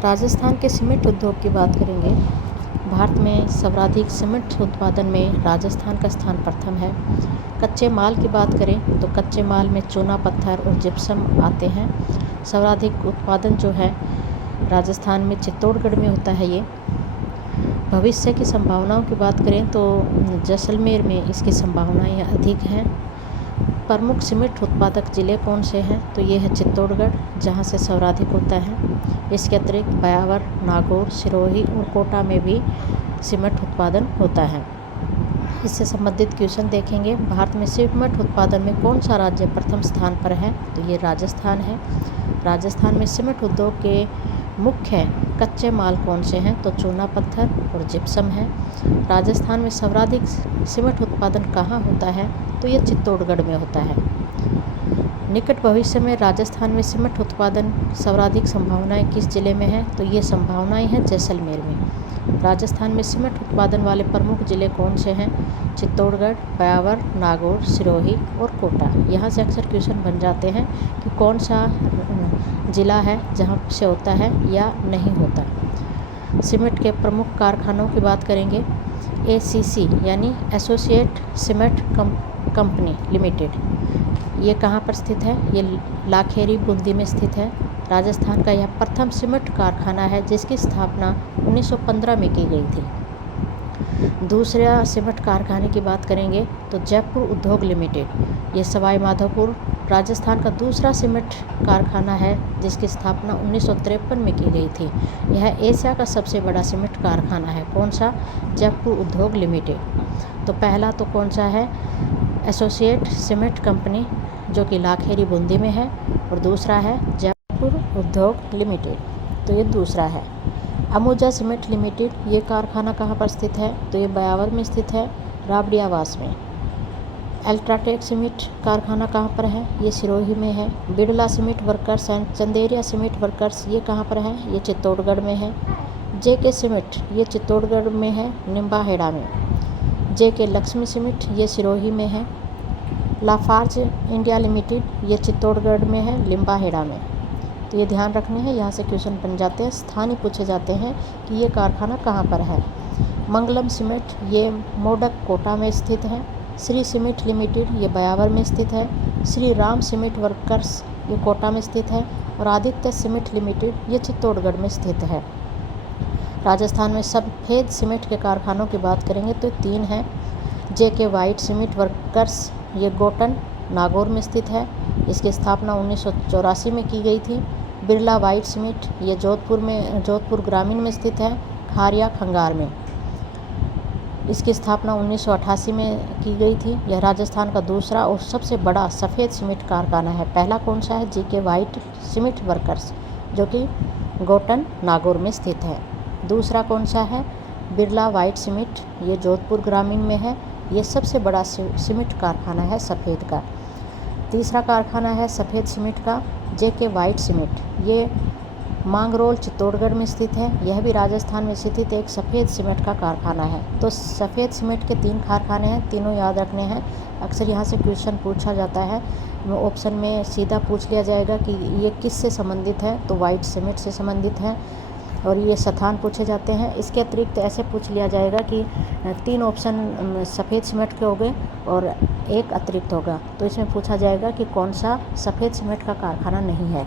राजस्थान के सीमेंट उद्योग की बात करेंगे। भारत में सर्वाधिक सीमेंट उत्पादन में राजस्थान का स्थान प्रथम है। कच्चे माल की बात करें तो कच्चे माल में चूना पत्थर और जिप्सम आते हैं। सर्वाधिक उत्पादन जो है राजस्थान में चित्तौड़गढ़ में होता है। ये भविष्य की संभावनाओं की बात करें तो जैसलमेर में इसकी संभावनाएं अधिक हैं। प्रमुख सीमेंट उत्पादक ज़िले कौन से हैं तो ये है चित्तौड़गढ़, जहाँ से सर्वाधिक होता है। इसके अतिरिक्त ब्यावर, नागौर, सिरोही और कोटा में भी सीमेंट उत्पादन होता है। इससे संबंधित क्वेश्चन देखेंगे। भारत में सीमेंट उत्पादन में कौन सा राज्य प्रथम स्थान पर है तो ये राजस्थान है। राजस्थान में सीमेंट उद्योग के मुख्य कच्चे माल कौन से हैं तो चूना पत्थर और जिप्सम है। राजस्थान में सर्वाधिक सीमेंट उत्पादन कहाँ होता है तो ये चित्तौड़गढ़ में होता है। निकट भविष्य में राजस्थान में सीमेंट उत्पादन सर्वाधिक संभावनाएं किस जिले में है तो ये संभावनाएं हैं जैसलमेर में। राजस्थान में सीमेंट उत्पादन वाले प्रमुख जिले कौन से हैं चित्तौड़गढ़, ब्यावर, नागौर, सिरोही और कोटा। यहाँ से अक्सर क्वेश्चन बन जाते हैं कि कौन सा ज़िला है जहाँ से होता है या नहीं होता। सीमेंट के प्रमुख कारखानों की बात करेंगे। एसीसी यानी एसोसिएट सीमेंट कंपनी लिमिटेड, ये कहाँ पर स्थित है, ये लाखेरी बूंदी में स्थित है। राजस्थान का यह प्रथम सीमेंट कारखाना है जिसकी स्थापना 1915 में की गई थी। दूसरा सीमेंट कारखाने की बात करेंगे तो जयपुर उद्योग लिमिटेड, ये सवाई माधोपुर राजस्थान का दूसरा सीमेंट कारखाना है जिसकी स्थापना 1953 में की गई थी। यह एशिया का सबसे बड़ा सीमेंट कारखाना है। कौन सा, जयपुर उद्योग लिमिटेड। तो पहला तो कौन सा है एसोसिएट सीमेंट कंपनी जो कि लाखेरी बूंदी में है, और दूसरा है जयपुर उद्योग लिमिटेड, तो ये दूसरा है। अमूजा सीमेंट लिमिटेड, ये कारखाना कहाँ पर स्थित है तो ये ब्यावर में स्थित है, राबड़ी आवास में। अल्ट्राटेक सीमेंट कारखाना कहाँ पर है, ये सिरोही में है। Birla cement workers and Chanderia cement workers, ये कहाँ पर है, ये चित्तौड़गढ़ में है। जेके सीमेंट, ये चित्तौड़गढ़ में है, निम्बाहेड़ा में। जेके लक्ष्मी सीमेंट, ये सिरोही में है। लाफार्ज इंडिया लिमिटेड, ये चित्तौड़गढ़ में है, लिम्बाहेड़ा में। तो ये ध्यान रखने हैं, यहाँ से क्वेश्चन बन जाते हैं, स्थानीय पूछे जाते हैं कि ये कारखाना कहाँ पर है। मंगलम सीमेंट, ये मोडक कोटा में स्थित है। श्री सीमेंट लिमिटेड, ये ब्यावर में स्थित है। श्री राम सीमेंट वर्कर्स, ये कोटा में स्थित है। और आदित्य सीमेंट लिमिटेड, ये चित्तौड़गढ़ में स्थित है। राजस्थान में सफ़ेद सीमेंट के कारखानों की बात करेंगे तो 3 हैं। जेके वाइट सीमेंट वर्कर्स, ये गोटन नागौर में स्थित है, इसकी स्थापना 1984 में की गई थी। बिरला वाइट सीमेंट, ये जोधपुर ग्रामीण में स्थित है, खारिया खंगार में। इसकी स्थापना 1988 में की गई थी। यह राजस्थान का दूसरा और सबसे बड़ा सफ़ेद सीमेंट कारखाना है। पहला कौन सा है, जेके वाइट सीमेंट वर्कर्स जो कि गोटन नागौर में स्थित है। दूसरा कौन सा है, बिरला वाइट सीमेंट, ये जोधपुर ग्रामीण में है। ये सबसे बड़ा सीमेंट कारखाना है सफ़ेद का। तीसरा कारखाना है सफ़ेद सीमेंट का जेके वाइट सीमेंट, ये मांगरोल चित्तौड़गढ़ में स्थित है। यह भी राजस्थान में स्थित एक सफ़ेद सीमेंट का कारखाना है। तो सफ़ेद सीमेंट के 3 कारखाने हैं, तीनों याद रखने हैं। अक्सर यहाँ से क्वेश्चन पूछा जाता है, ऑप्शन में सीधा पूछ लिया जाएगा कि ये किस से संबंधित है तो वाइट सीमेंट से संबंधित है, और ये स्थान पूछे जाते हैं। इसके अतिरिक्त ऐसे पूछ लिया जाएगा कि 3 ऑप्शन सफ़ेद सीमेंट के हो गए और एक अतिरिक्त होगा, तो इसमें पूछा जाएगा कि कौन सा सफ़ेद सीमेंट का कारखाना नहीं है।